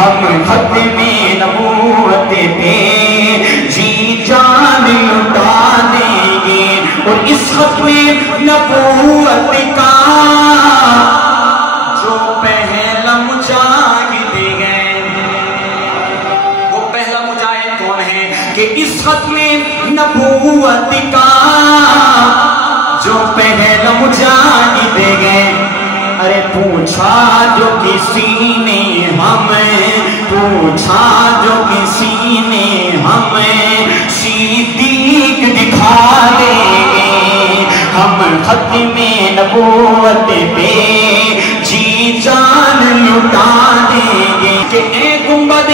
ہم ختم نبوت پہ جی جان لٹا دیں گے، اور اس ختم نبوت کا جو پہلا مجاہد ہے، وہ پہلا مجاہد کون ہے کہ اس ختم نبوت کا جو پہلا مجاہد ہے، ارے پوچھا جو کسی نے ہمیں، پوچھا جو کسی نے ہمیں، صدیق دکھا دیں گے، ہم ختم نبوت پہ جی جان لٹا دیں گے کہ اے گنبد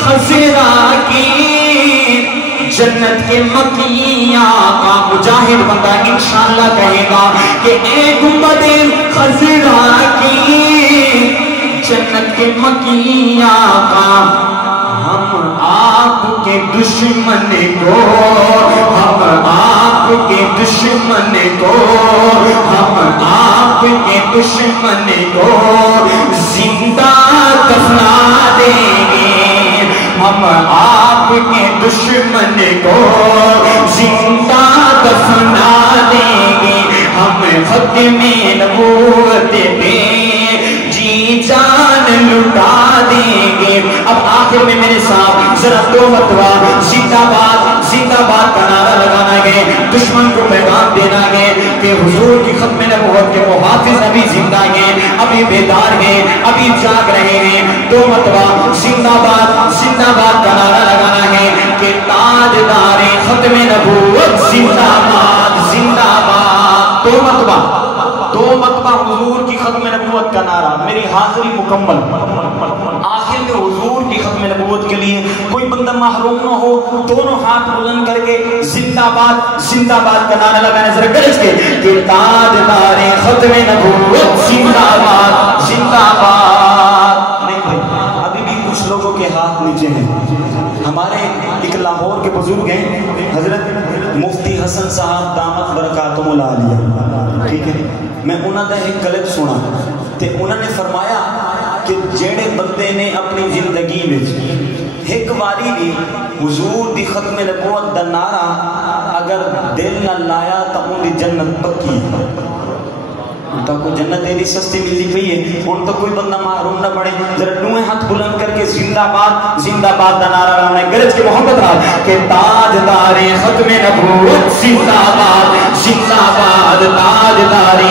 خضرا کی جنت کے مکی آقا، مجاہد بندہ انشاءاللہ کہے گا کہ اے گنبد خضرا کی جنت کے مکی آقا، ہم آپ کے دشمن کو، ہم آپ کے دشمن کو، ہم آپ کے دشمن کو زندہ دفنا دیں گے، ہم آپ کے دشمن کو زندہ دفنا دیں گے، ہم ختم نبوت پہ جی جان لٹا دیں گے۔ اب آخر میں میرے ساتھ ذرا دو مرتبہ زندہ باد کا نعرہ لگانا ہے، دشمن کو پیغام دینا ہے کہ حضور کی ختم نبوت کے محافظ ابھی زندہ ہیں، ابھی بیدار ہیں، ابھی جاگ رہے ہیں۔ دو مرتبہ زندہ باد کا نعرہ لگانا ہے کہ تاجدار ختم نبوت زندہ باد، زندہ باد۔ دو مرتبہ حضور کی ختم نبوت کا نعرہ، میری حاضری مکمل۔ آخر میں حضور کی ختم نبوت کے لیے کوئی بندہ محروم نہ ہو، دونوں ہاتھ بلند کر کے زندہ باد کا نعرہ لگانا ذرا گرج کے کہ تاجدار ختم نبوت زندہ باد، زندہ باد۔ نہیں بھائی، ابھی بھی کچھ لوگوں کے ہاتھ نیچے ہیں۔ ہمارے ایک لاہور کے بزرگ ہیں حضرت مفتی حسن صاحب دامت برکاتہم العالیہ، ٹھیک ہے، میں انہوں نے ایک کلپ سنا تے انہوں نے فرمایا کہ جڑے بندے نے اپنی زندگی وچ ایک واری بھی حضور دی ختم نبوت دا نعرہ اگر دل نہ لایا تو ان دی جنت پکی، تو کو جنت ایسی سستی ملتی پئی ہے، ان تو کوئی بندہ محروم نہ پڑے۔ ذرا دوئے ہاتھ بلند کر کے زندہ باد دا نعرہ لانا ہے گرج کے محمد رات کہ تاجدار ختم نبوت زندہ باد، زندہ باد، تاجدار